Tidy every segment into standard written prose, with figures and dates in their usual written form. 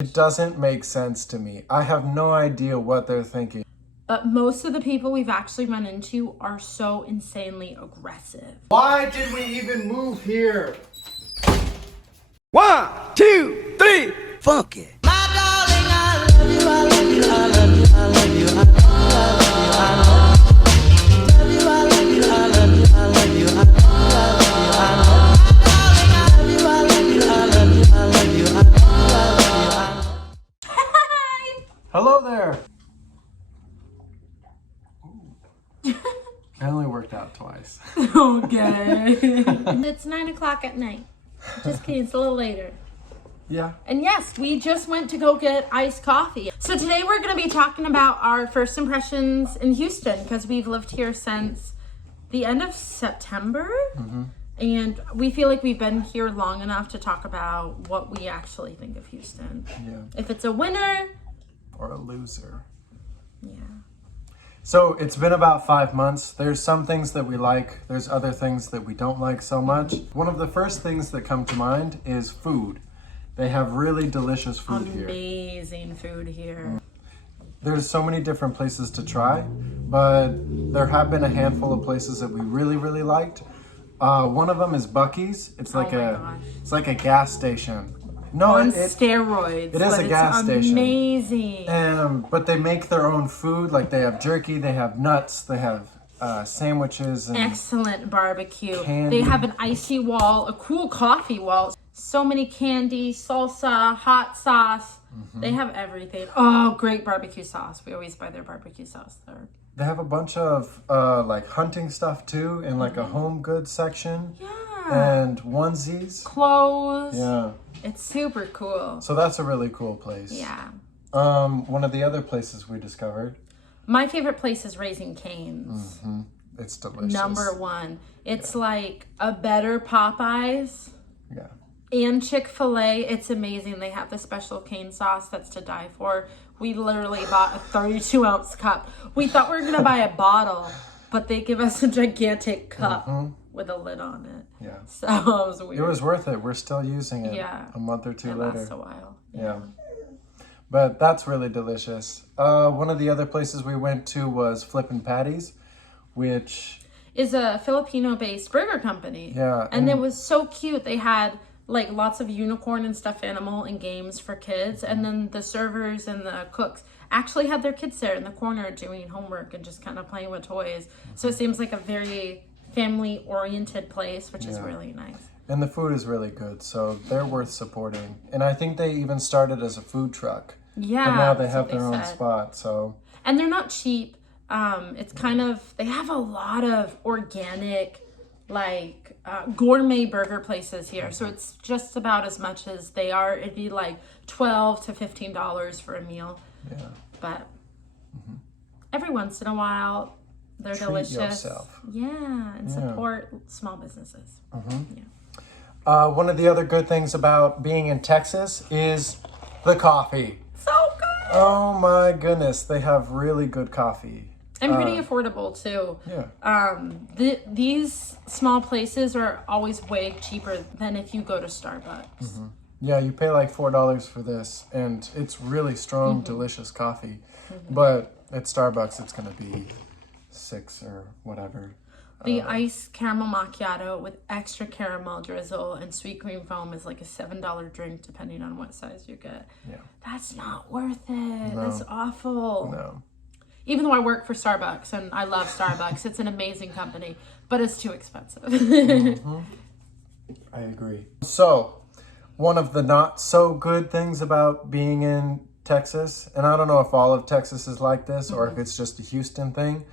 It doesn't make sense to me. I have no idea what they're thinking. But most of the people we've actually run into are so insanely aggressive. Why did we even move here? 1, 2, 3, funk it. Hello there. I only worked out twice. Okay. It's 9 o'clock at night. Just kidding, it's a little later. Yeah. And yes, we just went to go get iced coffee. So today we're going to be talking about our first impressions in Houston because we've lived here since the end of September. Mm-hmm. And we feel like we've been here long enough to talk about what we actually think of Houston. Yeah. If it's a winner or a loser. Yeah. So it's been about 5 months. There's some things that we like. There's other things that we don't like so much. One of the first things that come to mind is food. They have really delicious food here. Amazing food here. There's so many different places to try, but there have been a handful of places that we really liked. One of them is Buc-ee's. It's like it's like a gas station. No, on steroids. It is a gas station. Amazing. But they make their own food. Like they have jerky, they have nuts, they have sandwiches. And excellent barbecue. Candy. They have an icy wall, a cool coffee wall. So many candy, salsa, hot sauce. Mm-hmm. They have everything. Oh, great barbecue sauce. We always buy their barbecue sauce there. They have a bunch of like hunting stuff too, in like a home goods section. Yeah. And onesies. Clothes. Yeah. It's super cool. So that's a really cool place. Yeah. One of the other places we discovered. My favorite place is Raising Cane's. Mm-hmm. It's delicious. Number one. It's like a better Popeyes. Yeah. And Chick-fil-A. It's amazing. They have the special cane sauce that's to die for. We literally bought a 32-ounce cup. We thought we were going to buy a bottle, but they give us a gigantic cup with a lid on it. Yeah. So it was weird. It was worth it. We're still using it a month or two later. It lasts a while. Yeah. But that's really delicious. One of the other places we went to was Flippin' Patties, which is a Filipino-based burger company. Yeah. And it was so cute. They had like lots of unicorn and stuffed animal and games for kids. And then the servers and the cooks actually had their kids there in the corner doing homework and just kind of playing with toys. So it seems like a very family-oriented place, which is really nice. And the food is really good, so they're worth supporting. And I think they even started as a food truck. Yeah. But now they have their own spot, so. And they're not cheap. It's kind of, they have a lot of organic, like gourmet burger places here. So it's just about as much as they are. It'd be like $12 to $15 for a meal. Yeah. But every once in a while, they're Treat delicious. Yourself. Yeah, and support small businesses. Yeah. One of the other good things about being in Texas is the coffee. So good. Oh my goodness, they have really good coffee. And pretty affordable too. Yeah. These small places are always way cheaper than if you go to Starbucks. Yeah, you pay like $4 for this, and it's really strong, delicious coffee. But at Starbucks, it's going to be $6 or whatever. The iced caramel macchiato with extra caramel drizzle and sweet cream foam is like a $7 drink, depending on what size you get. Yeah. That's not worth it. No. That's awful. No. Even though I work for Starbucks and I love Starbucks, it's an amazing company, but it's too expensive. I agree. So, one of the not so good things about being in Texas, and I don't know if all of Texas is like this or if it's just a Houston thing,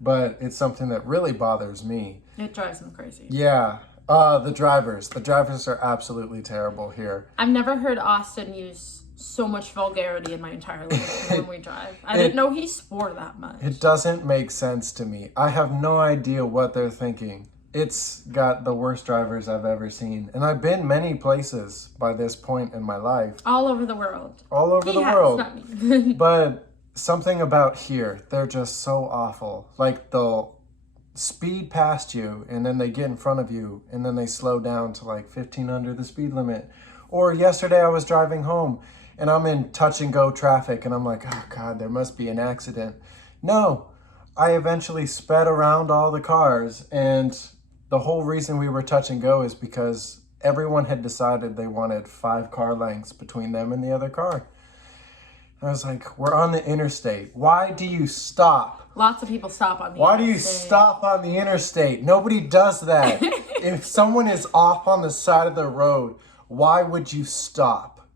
but it's something that really bothers me. It drives them crazy. Yeah. The drivers. The drivers are absolutely terrible here. I've never heard Austin use so much vulgarity in my entire life when we drive. I didn't know he swore that much. It doesn't make sense to me. I have no idea what they're thinking. It's got the worst drivers I've ever seen. And I've been many places by this point in my life. All over the world. All over the world. But something about here, they're just so awful. Like they'll speed past you and then they get in front of you and then they slow down to like 15 under the speed limit. Or yesterday I was driving home and I'm in touch and go traffic, and I'm like, oh God, there must be an accident. No, I eventually sped around all the cars, and the whole reason we were touch and go is because everyone had decided they wanted 5 car lengths between them and the other car. I was like, we're on the interstate. Why do you stop? Lots of people stop on the Why do you interstate. stop on the interstate? Nobody does that. If someone is off on the side of the road, why would you stop?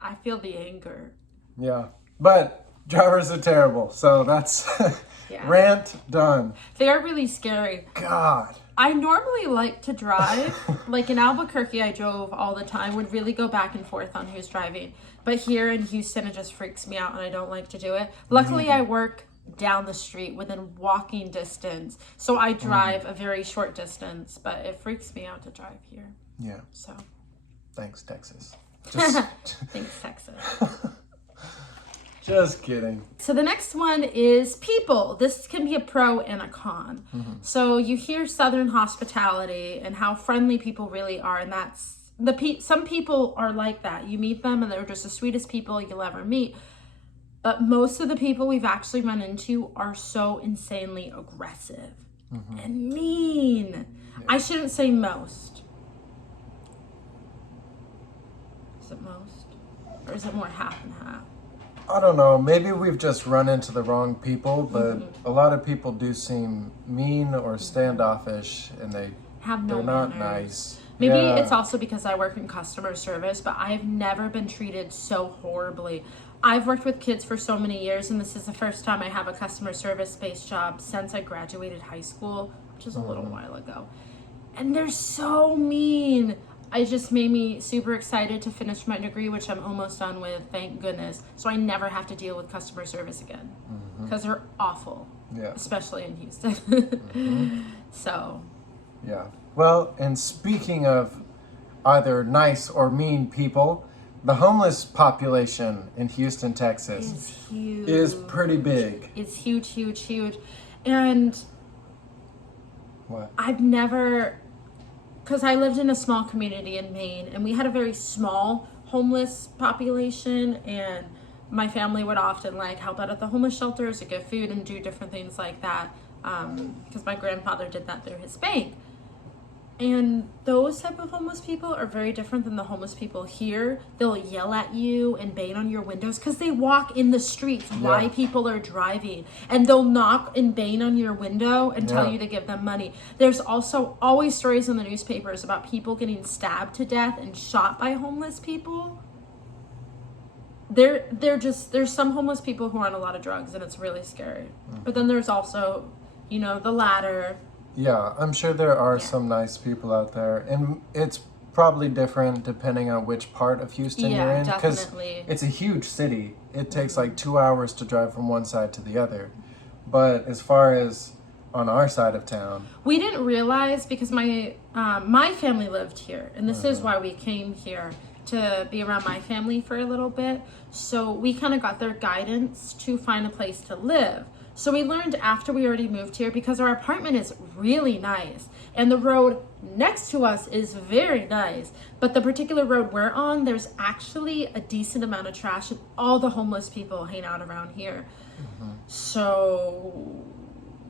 I feel the anger. Yeah. But drivers are terrible. So that's rant done. They are really scary. God. I normally like to drive. Like in Albuquerque, I drove all the time, would really go back and forth on who's driving. But here in Houston, it just freaks me out and I don't like to do it. Luckily, I work down the street within walking distance. So I drive a very short distance, but it freaks me out to drive here. Yeah. So. Thanks, Texas. Just, Thanks, Texas. just kidding. So the next one is people. This can be a pro and a con. So you hear Southern hospitality and how friendly people really are, and that's some people are like that. You meet them and they're just the sweetest people you'll ever meet. But most of the people we've actually run into are so insanely aggressive and mean. Yeah. I shouldn't say most. Is it most? Or is it more half and half? I don't know. Maybe we've just run into the wrong people, but a lot of people do seem mean or standoffish, and they're not nice. Maybe it's also because I work in customer service, but I've never been treated so horribly. I've worked with kids for so many years, and this is the first time I have a customer service-based job since I graduated high school, which is a little while ago. And they're so mean. It just made me super excited to finish my degree, which I'm almost done with, thank goodness. So I never have to deal with customer service again, because they're awful, especially in Houston. So. Yeah. Well, and speaking of either nice or mean people, the homeless population in Houston, Texas is pretty big. It's huge, huge, huge. And what? I've never, because I lived in a small community in Maine, and we had a very small homeless population, and my family would often help out at the homeless shelters to give food and do different things like that, because my grandfather did that through his bank. And those type of homeless people are very different than the homeless people here. They'll yell at you and bang on your windows because they walk in the streets while people are driving. And they'll knock and bang on your window and tell you to give them money. There's also always stories in the newspapers about people getting stabbed to death and shot by homeless people. There's some homeless people who are on a lot of drugs, and it's really scary. But then there's also, the latter. Yeah, I'm sure there are some nice people out there, and it's probably different depending on which part of Houston you're in, because it's a huge city. It takes 2 hours to drive from one side to the other. But as far as on our side of town, we didn't realize, because my family lived here, and this is why we came here, to be around my family for a little bit. So we kind of got their guidance to find a place to live. So we learned after we already moved here, because our apartment is really nice and the road next to us is very nice, but the particular road we're on, there's actually a decent amount of trash, and all the homeless people hang out around here. So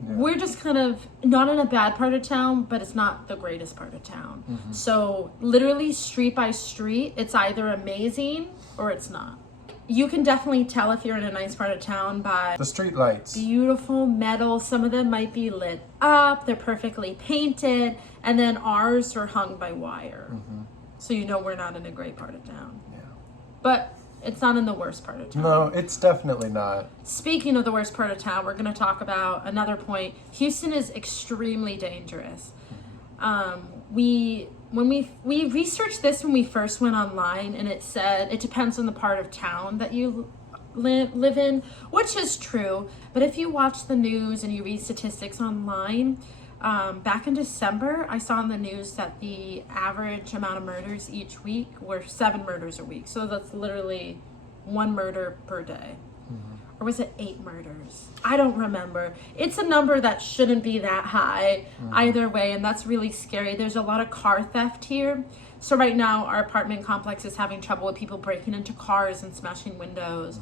we're just kind of not in a bad part of town, but it's not the greatest part of town. So literally street by street, it's either amazing or it's not. You can definitely tell if you're in a nice part of town by the street lights. Beautiful metal. Some of them might be lit up. They're perfectly painted. And then ours are hung by wire. So we're not in a great part of town. Yeah. But it's not in the worst part of town. No, it's definitely not. Speaking of the worst part of town, we're going to talk about another point. Houston is extremely dangerous. When we researched this when we first went online, and it said it depends on the part of town that you live in, which is true. But if you watch the news and you read statistics online, back in December, I saw in the news that the average amount of murders each week were 7 murders a week. So that's literally 1 murder per day. Or was it 8 murders? I don't remember. It's a number that shouldn't be that high either way, and that's really scary. There's a lot of car theft here. So right now, our apartment complex is having trouble with people breaking into cars and smashing windows.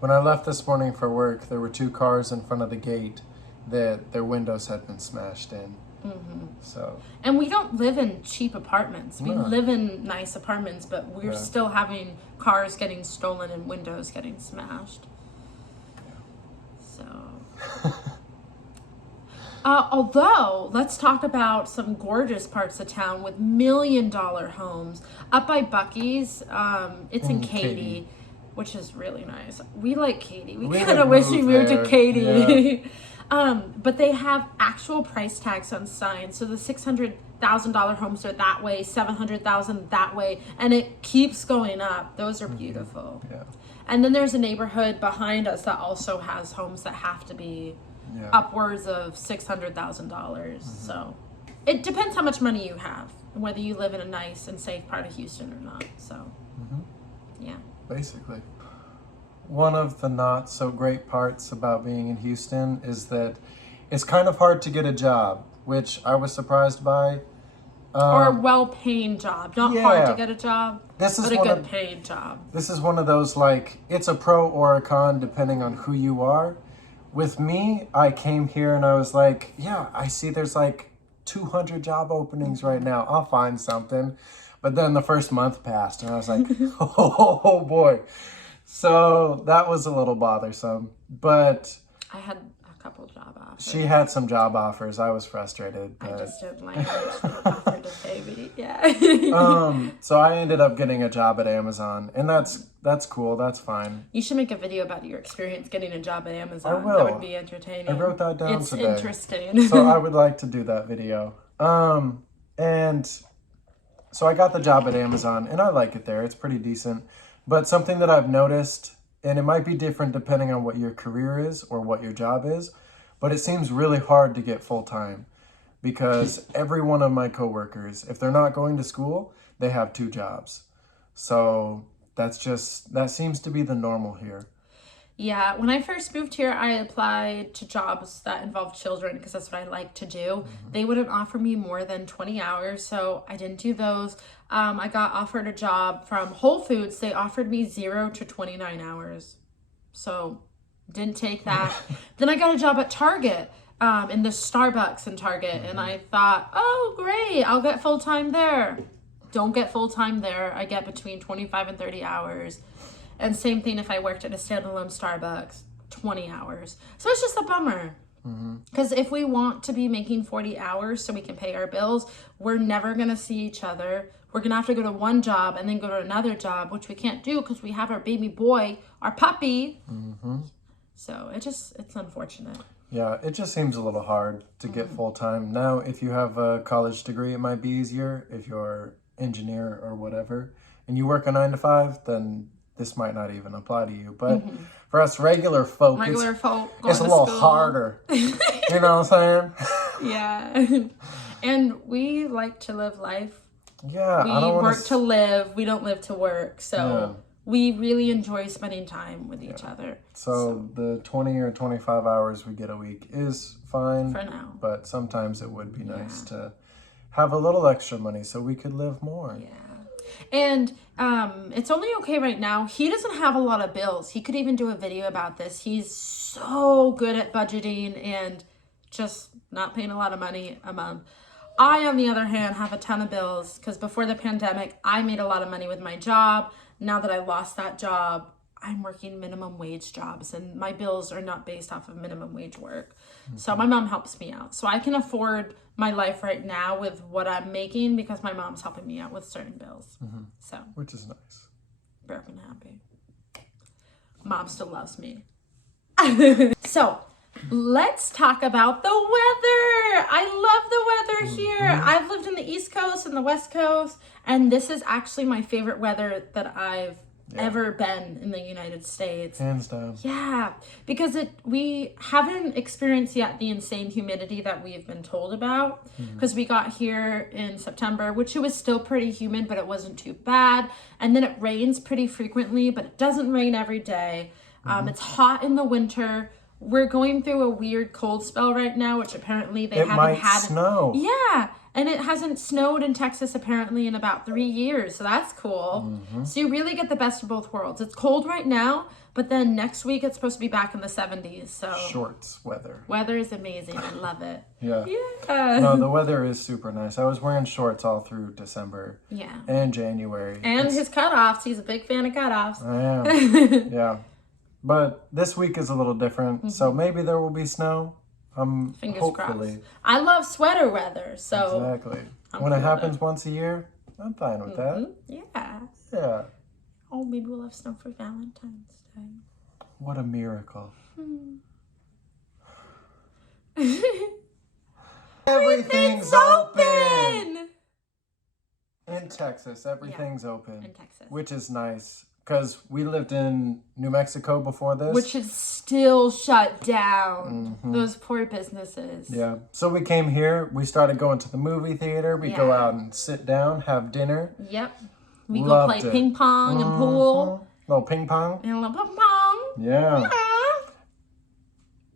When I left this morning for work, there were 2 cars in front of the gate that their windows had been smashed in. So. And we don't live in cheap apartments. We No. live in nice apartments, but we're still having cars getting stolen and windows getting smashed. So. Although, let's talk about some gorgeous parts of town with $1 million homes. Up by Buc-ee's, it's in Katy, which is really nice. We like Katy. We kind of wish we moved to Katy. Yeah. But they have actual price tags on signs. So the $600,000 homes are that way, $700,000 that way, and it keeps going up. Those are beautiful. Yeah. And then there's a neighborhood behind us that also has homes that have to be upwards of $600,000. So it depends how much money you have and whether you live in a nice and safe part of Houston or not. So yeah, basically. One of the not so great parts about being in Houston is that it's kind of hard to get a job, which I was surprised by. Or a well-paying job. Not hard to get a job, but a good paid job. This is one of those, like, it's a pro or a con depending on who you are. With me, I came here and I was like, yeah, I see there's like 200 job openings right now. I'll find something. But then the first month passed and I was like, oh boy. So that was a little bothersome. But I had a couple job offers. She had some job offers. I was frustrated. But... I just didn't like her. She offered to pay me. Yeah. So I ended up getting a job at Amazon, and that's cool. That's fine. You should make a video about your experience getting a job at Amazon. I will. That would be entertaining. I wrote that down It's today. interesting. So I would like to do that video. And so I got the job at Amazon, and I like it there. It's pretty decent. But something that I've noticed, and it might be different depending on what your career is or what your job is, but it seems really hard to get full-time because every one of my coworkers, if they're not going to school, they have 2 jobs. So that seems to be the normal here. Yeah, when I first moved here, I applied to jobs that involved children because that's what I like to do. They wouldn't offer me more than 20 hours, so I didn't do those. I got offered a job from Whole Foods. They offered me 0 to 29 hours, so didn't take that. Then I got a job at Target, in the Starbucks in Target, and I thought, oh, great, I'll get full-time there. Don't get full-time there. I get between 25 and 30 hours. And same thing if I worked at a standalone Starbucks, 20 hours. So it's just a bummer. Because if we want to be making 40 hours so we can pay our bills, we're never going to see each other. We're going to have to go to one job and then go to another job, which we can't do because we have our baby boy, our puppy. So it's unfortunate. Yeah, it just seems a little hard to get full-time. Now, if you have a college degree, it might be easier. If you're an engineer or whatever, and you work a 9 to 5, then this might not even apply to you. But for us regular folk, it's a little harder. You know what I'm saying? Yeah. And we like to live life. Yeah. We work to live. We don't live to work. So we really enjoy spending time with each other. So the 20 or 25 hours we get a week is fine. For now. But sometimes it would be nice to have a little extra money so we could live more. Yeah. And it's only okay right now. He doesn't have a lot of bills. He could even do a video about this. He's so good at budgeting and just not paying a lot of money a month. I, on the other hand, have a ton of bills because before the pandemic, I made a lot of money with my job. Now that I lost that job, I'm working minimum wage jobs and my bills are not based off of minimum wage work. So my mom helps me out. So I can afford my life right now with what I'm making because my mom's helping me out with certain bills. So, which is nice. Broken happy. Mom still loves me. So let's talk about the weather. I love the weather here. I've lived in the East Coast and the West Coast, and this is actually my favorite weather that I've ever been in the United States. Hands down. Yeah, because we haven't experienced yet the insane humidity that we've been told about, because we got here in September, which it was still pretty humid, but it wasn't too bad. And then it rains pretty frequently, but it doesn't rain every day. It's hot in the winter. We're going through a weird cold spell right now, which apparently they haven't had. Snow. Yeah, and it hasn't snowed in Texas apparently in about 3 years, so that's cool. So you really get the best of both worlds. It's cold right now, but then next week it's supposed to be back in the 70s. So shorts weather. Weather is amazing. I love it. Yeah. Yeah. No, the weather is super nice. I was wearing shorts all through December. Yeah. And January. And his cutoffs. He's a big fan of cutoffs. I am. Yeah. But this week is a little different, so maybe there will be snow. Fingers hopefully. crossed. I love sweater weather, so Exactly. When it happens once a year, I'm fine with that. Yeah. Yeah. Oh, maybe we'll have snow for Valentine's Day. What a miracle. Everything's open! In Texas, everything's open. In Texas. Which is nice. Because we lived in New Mexico before this. Which is still shut down. Those poor businesses. Yeah. So we came here. We started going to the movie theater. We go out and sit down, have dinner. Yep. We Loved go play it. ping pong and pool. Little ping pong. And a little ping pong. Yeah.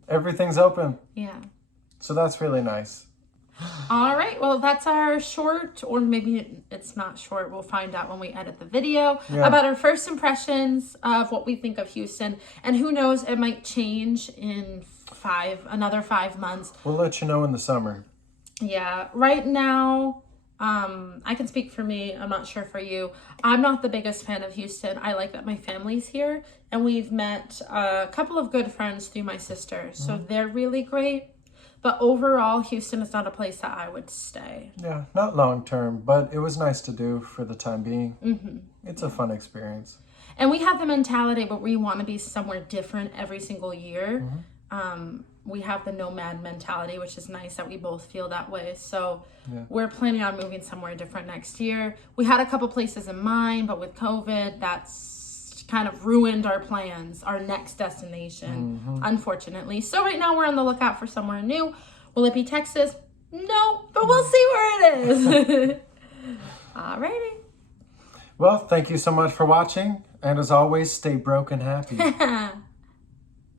Everything's open. Yeah. So that's really nice. All right. Well, that's our short, or maybe it's not short. We'll find out when we edit the video about our first impressions of what we think of Houston. And who knows, it might change in another 5 months. We'll let you know in the summer. Yeah. Right now, I can speak for me. I'm not sure for you. I'm not the biggest fan of Houston. I like that my family's here, and we've met a couple of good friends through my sister. So they're really great. But overall, Houston is not a place that I would stay. Yeah, not long term, but it was nice to do for the time being. It's a fun experience. And we have the mentality where we want to be somewhere different every single year. We have the nomad mentality, which is nice that we both feel that way. So we're planning on moving somewhere different next year. We had a couple places in mind, but with COVID, that's kind of ruined our plans, our next destination, unfortunately. So right now we're on the lookout for somewhere new. Will it be Texas? No, but we'll see where it is. Alrighty. Well, thank you so much for watching. And as always, stay broke and happy.